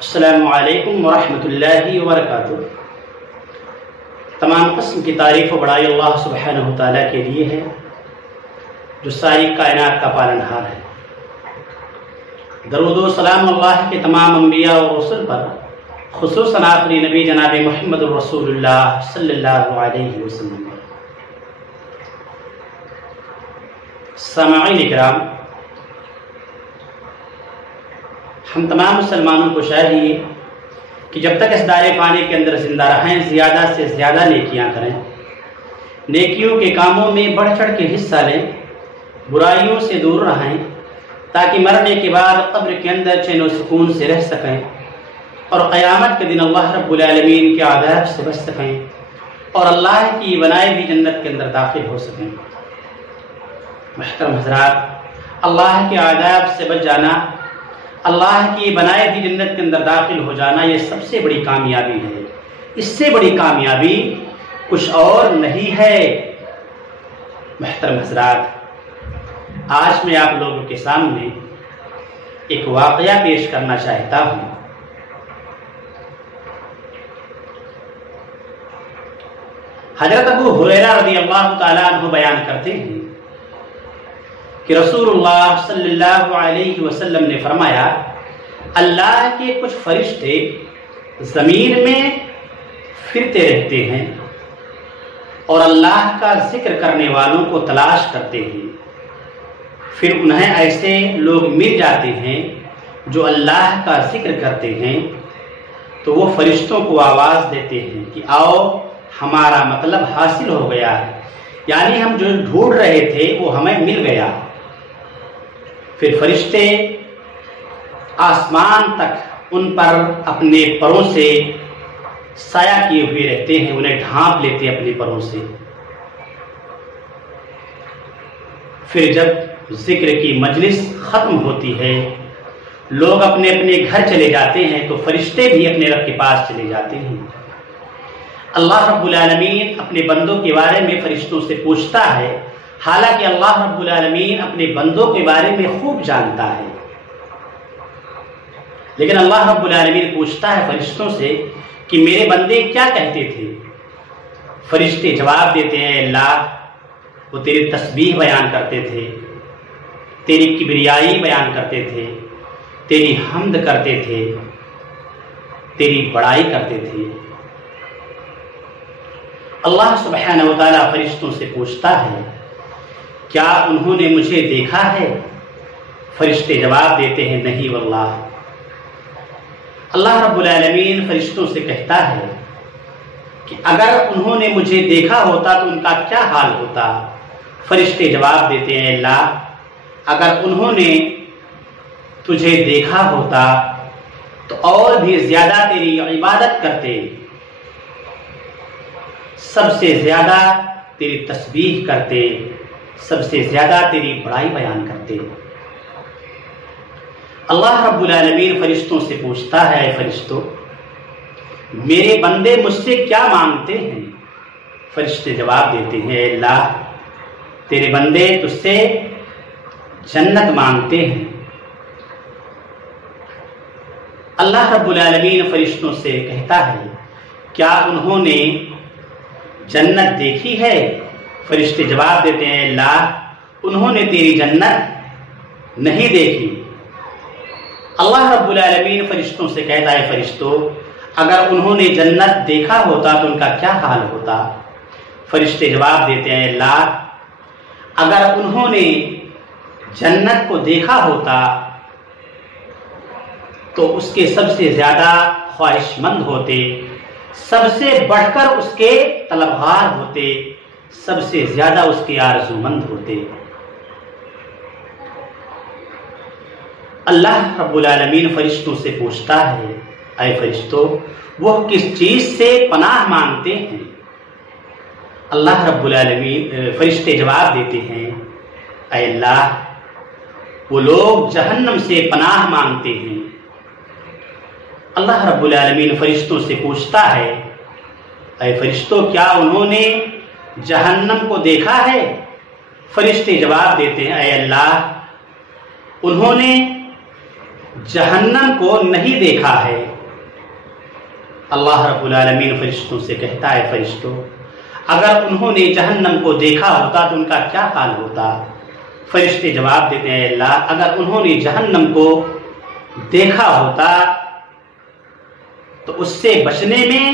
السلام علیکم ورحمۃ اللہ وبرکاتہ۔ تمام قسم کی تعریف و بڑائی اللہ سبحانہ و تعالیٰ کے لیے ہے جو ساری کائنات کا پالنہار ہے۔ درود و سلام اللہ کے تمام انبیاء و رسل پر، خصوصاً آخری نبی جناب محمد رسول اللہ صلی اللہ علیہ وسلم۔ سامعین اکرام، ہم تمام مسلمانوں کو چاہیے کہ جب تک اس دائرے فانی کے اندر زندہ رہیں زیادہ سے زیادہ نیکیاں کریں، نیکیوں کے کاموں میں بڑھ چڑھ کے حصہ لیں، برائیوں سے دور رہیں تاکہ مرنے کے بعد قبر کے اندر چین و سکون سے رہ سکیں اور قیامت کے دن اللہ رب العالمین کے عذاب سے بچ سکیں اور اللہ کی بنائی ہوئی جنت کے اندر داخل ہو سکیں۔ محترم حضرات، اللہ کے عذاب سے بچ جانا، اللہ کی بنائے ہوئی جنت کے اندر داخل ہو جانا، یہ سب سے بڑی کامیابی ہے۔ اس سے بڑی کامیابی کچھ اور نہیں ہے۔ محترم حضرات، آج میں آپ لوگوں کے سامنے ایک واقعہ پیش کرنا چاہتا ہوں۔ حضرت ابو ہریرہ رضی اللہ تعالیٰ عنہ بیان کرتے ہیں کہ رسول اللہ صلی اللہ علیہ وسلم نے فرمایا، اللہ کے کچھ فرشتے زمین میں پھرتے رہتے ہیں اور اللہ کا ذکر کرنے والوں کو تلاش کرتے ہیں، پھر انہیں ایسے لوگ مل جاتے ہیں جو اللہ کا ذکر کرتے ہیں تو وہ فرشتوں کو آواز دیتے ہیں کہ آؤ، ہمارا مطلب حاصل ہو گیا ہے، یعنی ہم جو ڈھونڈ رہے تھے وہ ہمیں مل گیا۔ پھر فرشتے آسمان تک ان پر اپنے پروں سے سایہ کیے ہوئے رہتے ہیں، انہیں ڈھانپ لیتے ہیں اپنے پروں سے۔ پھر جب ذکر کی مجلس ختم ہوتی ہے، لوگ اپنے اپنے گھر چلے جاتے ہیں تو فرشتے بھی اپنے رب کے پاس چلے جاتے ہیں۔ اللہ رب العالمین اپنے بندوں کے بارے میں فرشتوں سے پوچھتا ہے، حالانکہ اللہ رب العالمین اپنے بندوں کے بارے میں خوب جانتا ہے، لیکن اللہ رب العالمین پوچھتا ہے فرشتوں سے کہ میرے بندے کیا کہتے تھے؟ فرشتے جواب دیتے ہیں، اللہ وہ تیری تسبیح بیان کرتے تھے، تیری کبریائی بیان کرتے تھے، تیری حمد کرتے تھے، تیری بڑائی کرتے تھے۔ اللہ سبحانہ و تعالیٰ فرشتوں سے پوچھتا ہے، کیا انہوں نے مجھے دیکھا ہے؟ فرشتے جواب دیتے ہیں، نہیں واللہ۔ اللہ رب العالمین فرشتوں سے کہتا ہے کہ اگر انہوں نے مجھے دیکھا ہوتا تو ان کا کیا حال ہوتا؟ فرشتے جواب دیتے ہیں، اللہ اگر انہوں نے تجھے دیکھا ہوتا تو اور بھی زیادہ تیری عبادت کرتے، سب سے زیادہ تیری تسبیح کرتے، سب سے زیادہ تیری بڑائی بیان کرتے۔ اللہ رب العالمین فرشتوں سے پوچھتا ہے، اے فرشتوں، میرے بندے مجھ سے کیا مانگتے ہیں؟ فرشتے جواب دیتے ہیں، اے اللہ تیرے بندے تجھ سے جنت مانگتے ہیں۔ اللہ رب العالمین فرشتوں سے کہتا ہے، کیا انہوں نے جنت دیکھی ہے؟ فرشتے جواب دیتے ہیں، اللہ انہوں نے تیری جنت نہیں دیکھی۔ اللہ رب العالمین فرشتوں سے کہتا ہے، فرشتوں اگر انہوں نے جنت دیکھا ہوتا تو ان کا کیا حال ہوتا؟ فرشتے جواب دیتے ہیں، اللہ اگر انہوں نے جنت کو دیکھا ہوتا تو اس کے سب سے زیادہ خواہش مند ہوتے، سب سے بڑھ کر اس کے طلبگار ہوتے، سب سے زیادہ اس کے آرزو مند ہوتے۔ اللہ رب العالمین فرشتوں سے پوچھتا ہے، اے فرشتوں وہ کس چیز سے پناہ مانگتے ہیں؟ اللہ رب العالمین فرشتے جواب دیتے ہیں، اے اللہ وہ لوگ جہنم سے پناہ مانگتے ہیں۔ اللہ رب العالمین فرشتوں سے پوچھتا ہے، اے فرشتوں کیا انہوں نے جہنم کو دیکھا ہے؟ فرشتے جواب دیتے ہیں، اے اللہ انہوں نے جہنم کو نہیں دیکھا ہے، اللہ رب العالمین فرشتوں سے کہتا ہے فرشتوں اگر انہوں نے جہنم کو دیکھا ہوتا تو ان کا کیا حال ہوتا؟ فرشتے جواب دیتے ہیں اللہ اگر انہوں نے جہنم کو دیکھا ہوتا تو اس سے بچنے میں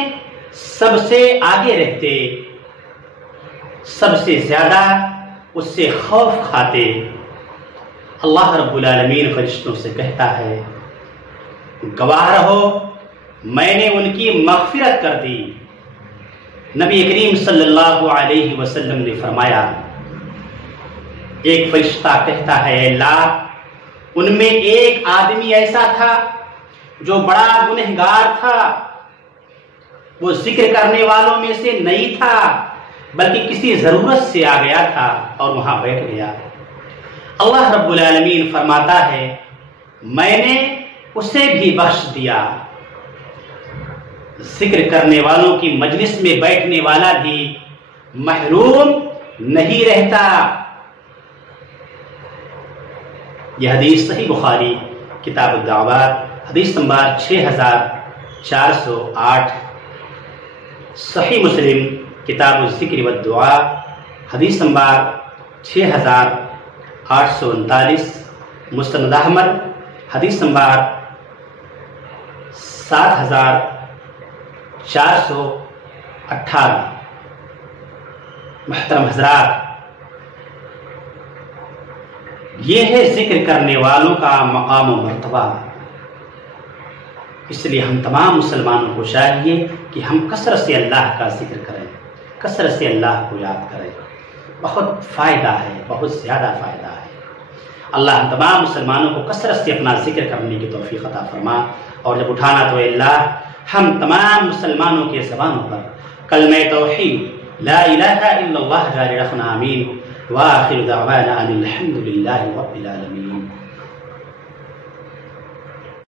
سب سے آگے رہتے، سب سے زیادہ اس سے خوف کھاتے۔ اللہ رب العالمین فرشتوں سے کہتا ہے گواہ رہو میں نے ان کی مغفرت کر دی۔ نبی کریم صلی اللہ علیہ وسلم نے فرمایا ایک فرشتہ کہتا ہے اللہ ان میں ایک آدمی ایسا تھا جو بڑا گنہگار تھا، وہ ذکر کرنے والوں میں سے نہیں تھا بلکہ کسی ضرورت سے آ گیا تھا اور وہاں بیٹھ گیا۔ اللہ رب العالمین فرماتا ہے میں نے اسے بھی بخش دیا۔ ذکر کرنے والوں کی مجلس میں بیٹھنے والا بھی محروم نہیں رہتا۔ یہ حدیث صحیح بخاری کتاب الدعوات حدیث نمبر 6408، صحیح مسلم کتاب الذکر والدعاء حدیث نمبر 6839، مسند احمد حدیث نمبر 7418۔ محترم حضرات، یہ ہے ذکر کرنے والوں کا مقام و مرتبہ۔ اس لیے ہم تمام مسلمانوں کو چاہیے کہ ہم کثرت سے اللہ کا ذکر کریں، کثرت سے اللہ کو یاد کریں۔ بہت فائدہ ہے، بہت زیادہ فائدہ ہے۔ اللہ ہم تمام مسلمانوں کو کثرت سے اپنا ذکر کرنے کی توفیق عطا فرما، اور جب اٹھانا تو اللہ ہم تمام مسلمانوں کے زبانوں پر کلمہ توحید لا الہ الا اللہ جاری رکھنا، آمین۔ وآخر دعوانا ان الحمد للہ رب العالمین۔